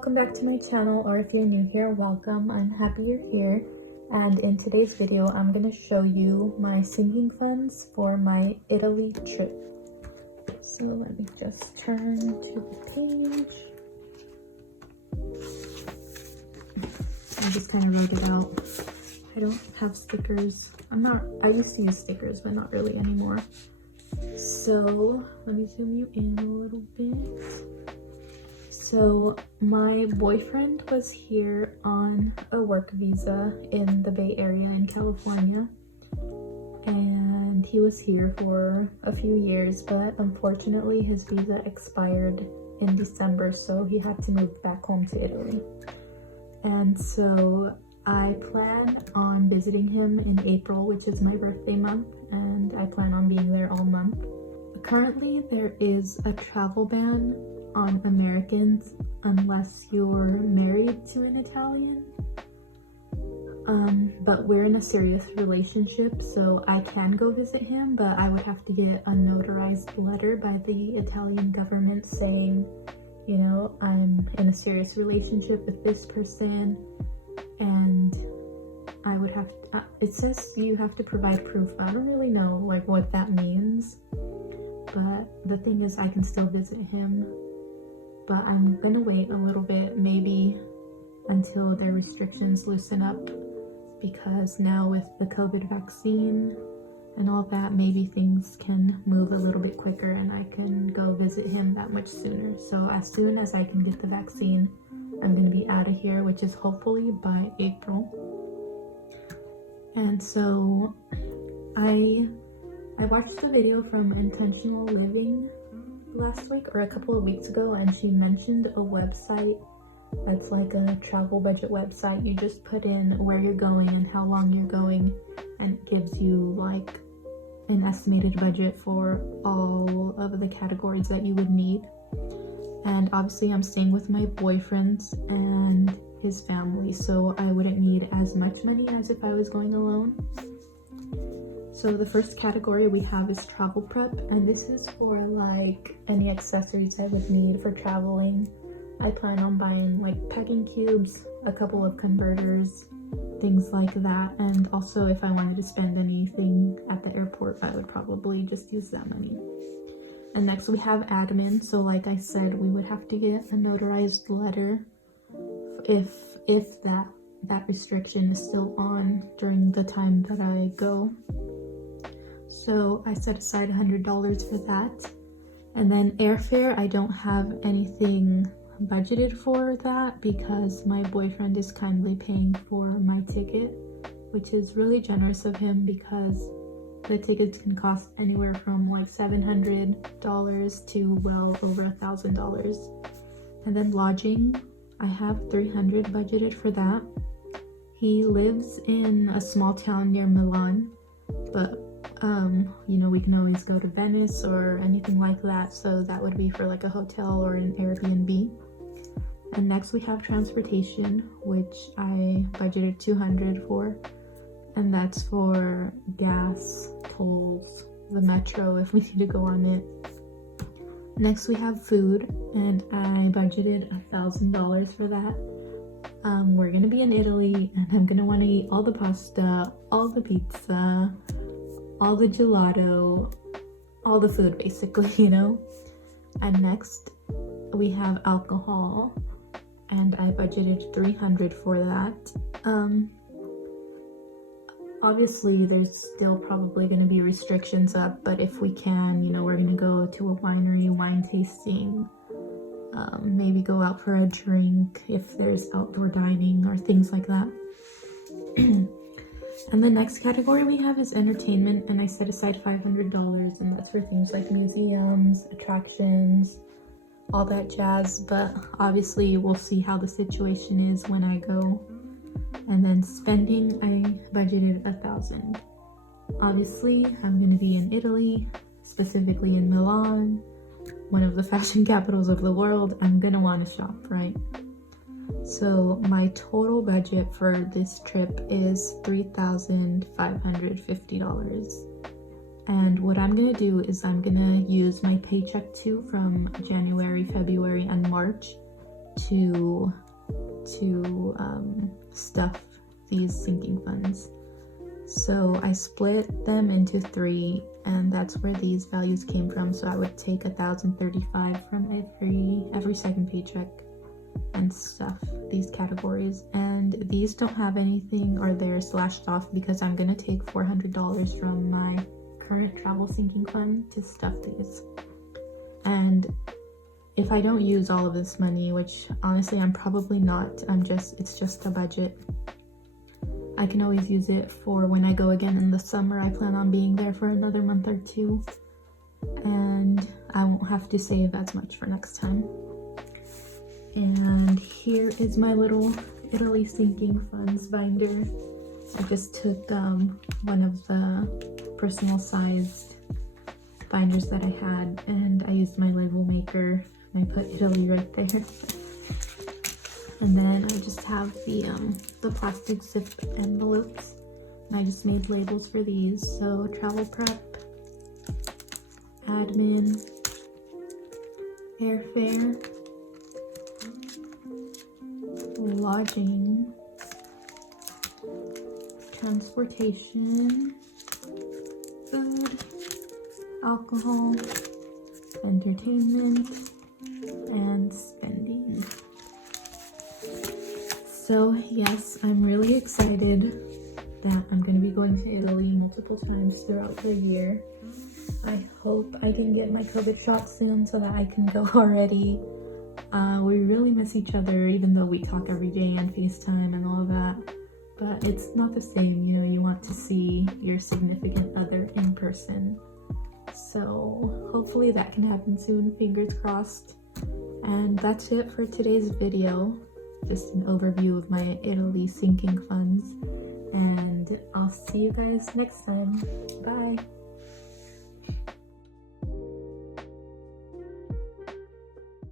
welcome back to my channel, or if you're new here, welcome. I'm happy you're here, and in today's video I'm going to show you my sinking funds for my Italy trip. So let me just turn to the page. I just kind of wrote it out. I don't have stickers. I used to use stickers, but not really anymore. So let me zoom you in a little bit. So my boyfriend was here on a work visa in the Bay Area in California, and he was here for a few years, but unfortunately his visa expired in December, so he had to move back home to Italy. And so I plan on visiting him in April, which is my birthday month, and I plan on being there all month. Currently there is a travel ban on Americans unless you're married to an Italian, but we're in a serious relationship, so I can go visit him, but I would have to get a notarized letter by the Italian government saying, you know, I'm in a serious relationship with this person, and I would have to, it says you have to provide proof. I don't really know like what that means, but the thing is I can still visit him. But I'm gonna wait a little bit, maybe until their restrictions loosen up, because now with the COVID vaccine and all that, maybe things can move a little bit quicker and I can go visit him that much sooner. So as soon as I can get the vaccine, I'm gonna be out of here, which is hopefully by April. And so I watched the video from Intentional Living last week or a couple of weeks ago, and she mentioned a website that's like a travel budget website. You just put in where you're going and how long you're going, and it gives you like an estimated budget for all of the categories that you would need. And obviously I'm staying with my boyfriend and his family, so I wouldn't need as much money as if I was going alone. So the first category we have is travel prep, and this is for like any accessories I would need for traveling. I plan on buying like packing cubes, a couple of converters, things like that, and also if I wanted to spend anything at the airport, I would probably just use that money. And next we have admin. So like I said, we would have to get a notarized letter if that restriction is still on during the time that I go. So I set aside $100 for that. And then airfare, I don't have anything budgeted for that because my boyfriend is kindly paying for my ticket, which is really generous of him because the tickets can cost anywhere from like $700 to well over $1,000. And then lodging, I have $300 budgeted for that. He lives in a small town near Milan, but you know, we can always go to Venice or anything like that, so that would be for like a hotel or an Airbnb. And next we have transportation, which I budgeted $200 for, and that's for gas, tolls, the metro if we need to go on it. Next we have food, and I budgeted $1,000 for that. We're gonna be in Italy, and I'm gonna want to eat all the pasta, all the pizza, all the gelato, all the food basically, you know. And next we have alcohol, and I budgeted $300 for that. Obviously there's still probably going to be restrictions up, but if we can, you know, we're going to go to a winery, wine tasting, maybe go out for a drink if there's outdoor dining or things like that. And the next category we have is entertainment, and I set aside $500, and that's for things like museums, attractions, all that jazz, but obviously we'll see how the situation is when I go. And then spending, I budgeted $1,000. Obviously I'm going to be in Italy, specifically in Milan, one of the fashion capitals of the world. I'm going to want to shop, right? So my total budget for this trip is $3,550. And what I'm gonna do is I'm gonna use my paycheck too from January, February, and March to stuff these sinking funds. So I split them into 3, and that's where these values came from. So I would take 1,035 from every second paycheck and stuff these categories. And these don't have anything, or they're slashed off, because I'm gonna take $400 from my current travel sinking fund to stuff these. And if I don't use all of this money, which honestly I'm probably not, it's just a budget, I can always use it for when I go again in the summer. I plan on being there for another month or 2, and I won't have to save as much for next time. And here is my little Italy sinking funds binder. I just took one of the personal sized binders that I had, and I used my label maker. I put Italy right there. And then I just have the plastic zip envelopes, and I just made labels for these. So travel prep, admin, airfare, lodging, transportation, food, alcohol, entertainment, and spending. So yes, I'm really excited that I'm going to be going to Italy multiple times throughout the year. I hope I can get my COVID shot soon so that I can go already. We really miss each other, even though we talk every day on FaceTime and all of that. But it's not the same, you know, you want to see your significant other in person. So hopefully that can happen soon, fingers crossed. And that's it for today's video. Just an overview of my Italy sinking funds, and I'll see you guys next time. Bye.